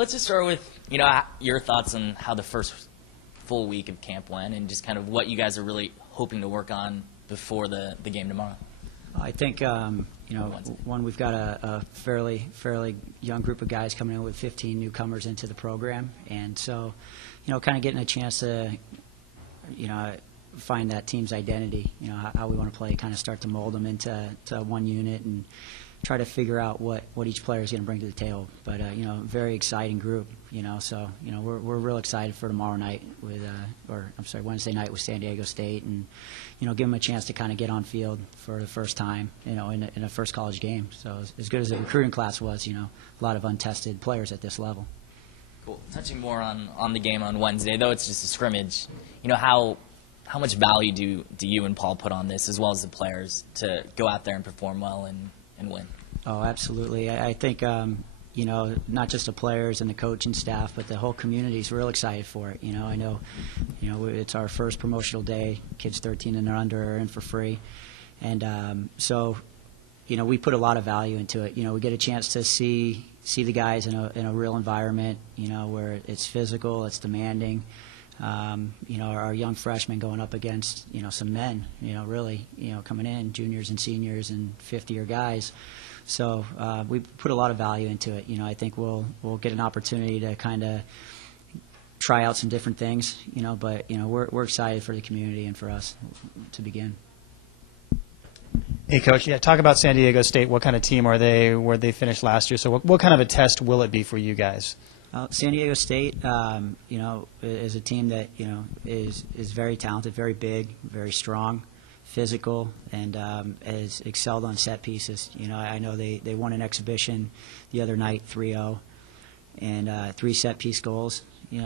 let's just start with, your thoughts on how the first full week of camp went and just kind of what you guys are really hoping to work on before the game tomorrow. I think, one, we've got a fairly young group of guys coming in with 15 newcomers into the program. And so, kind of getting a chance to, find that team's identity, how we want to play, kind of start to mold them into one unit and try to figure out what each player is going to bring to the table. But, very exciting group, so, we're real excited for tomorrow night with, Wednesday night with San Diego State and, give them a chance to kind of get on field for the first time, in a first college game. So as good as the recruiting class was, a lot of untested players at this level. Cool. Touching more on the game on Wednesday, though it's just a scrimmage, how much value do you and Paul put on this, as well as the players, to go out there and perform well and win? Oh, absolutely. I think, not just the players and the coaching staff, but the whole community is real excited for it. I know, it's our first promotional day. Kids 13 and under are in for free. And so, we put a lot of value into it. We get a chance to see the guys in a real environment, where it's physical, it's demanding. Our young freshmen going up against, some men, really, coming in, juniors and seniors and fifth-year guys. So we put a lot of value into it. I think we'll get an opportunity to kind of try out some different things, but, we're excited for the community and for us to begin. Hey, Coach, talk about San Diego State. What kind of team are they? Where'd they finish last year? So what kind of a test will it be for you guys? San Diego State, is a team that, is very talented, very big, very strong, physical, and has excelled on set pieces. I know they won an exhibition the other night, 3-0, and 3 set-piece goals.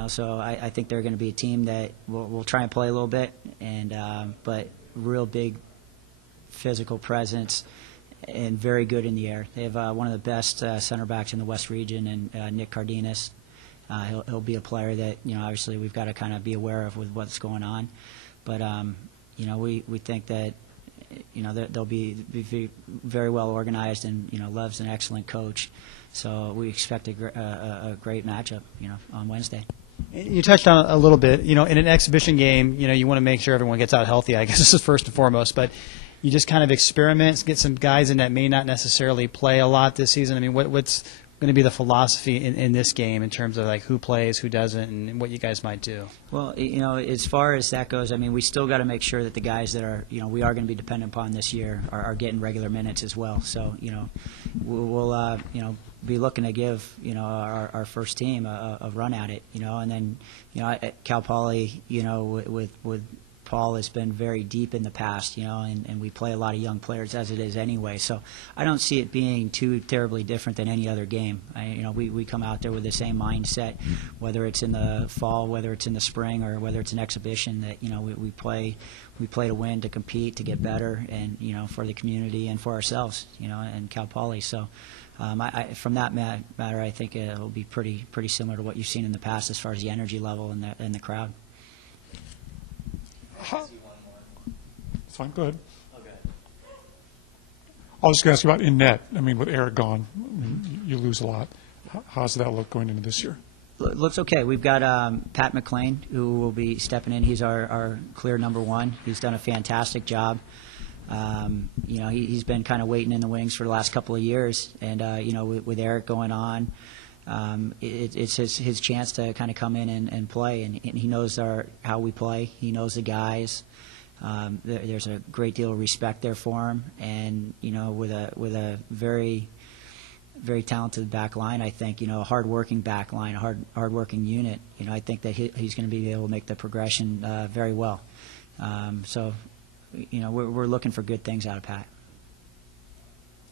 So I think they're going to be a team that will try and play a little bit, and but real big physical presence and very good in the air. They have one of the best center backs in the West region, and Nick Cardenas. He'll be a player that, obviously we've got to kind of be aware of with what's going on. But, we think that, they'll be very well organized, and, Lev's an excellent coach. So we expect a great matchup, on Wednesday. You touched on it a little bit. In an exhibition game, you want to make sure everyone gets out healthy. I guess this is first and foremost. But you just kind of experiment, get some guys in that may not necessarily play a lot this season. I mean, what's going to be the philosophy in this game in terms of, like, who plays, who doesn't, and what you guys might do? Well, as far as that goes, I mean, we still got to make sure that the guys that are, we are going to be dependent upon this year are getting regular minutes as well. So, we'll be looking to give, our first team a run at it, and then, at Cal Poly, with Paul has been very deep in the past, and we play a lot of young players as it is anyway. So I don't see it being too terribly different than any other game. We come out there with the same mindset, whether it's in the fall, whether it's in the spring, or whether it's an exhibition, that, we play to win, to compete, to get better, and, for the community and for ourselves, and Cal Poly. So from that matter, I think it'll be pretty similar to what you've seen in the past as far as the energy level and the crowd. It's fine. Go ahead. Okay. I was just going to ask you about in net. I mean, with Eric gone, you lose a lot. How's that look going into this year? Looks okay. We've got Pat McLean, who will be stepping in. He's our clear number one. He's done a fantastic job. He's been kind of waiting in the wings for the last couple of years, and with Eric going on, it's his chance to kind of come in and play, and he knows how we play. He knows the guys. There's a great deal of respect there for him, and with a very, very talented back line, I think, a hard-working back line, a hard-working unit. I think that he's going to be able to make the progression very well. So, we're looking for good things out of Pat.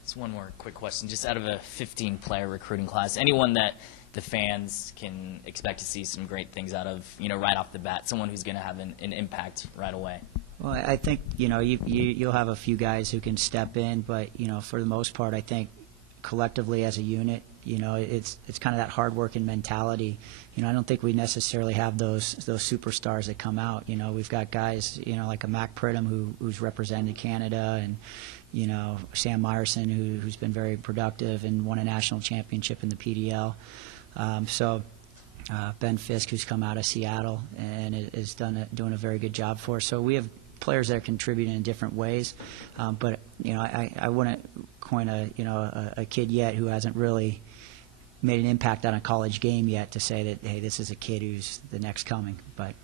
Just one more quick question. Just out of a 15-player recruiting class, anyone that the fans can expect to see some great things out of, right off the bat, someone who's going to have an impact right away? Well, I think, you'll have a few guys who can step in, but, for the most part, I think collectively as a unit, it's kind of that hard-working mentality. I don't think we necessarily have those superstars that come out. We've got guys, like a Mac Pridham who's represented Canada, and, Sam Meyerson, who's been very productive and won a national championship in the PDL. Ben Fisk, who's come out of Seattle and is doing a very good job for us. So we have players that are contributing in different ways, but I wouldn't coin a kid yet who hasn't really made an impact on a college game yet to say that, hey, this is a kid who's the next coming. But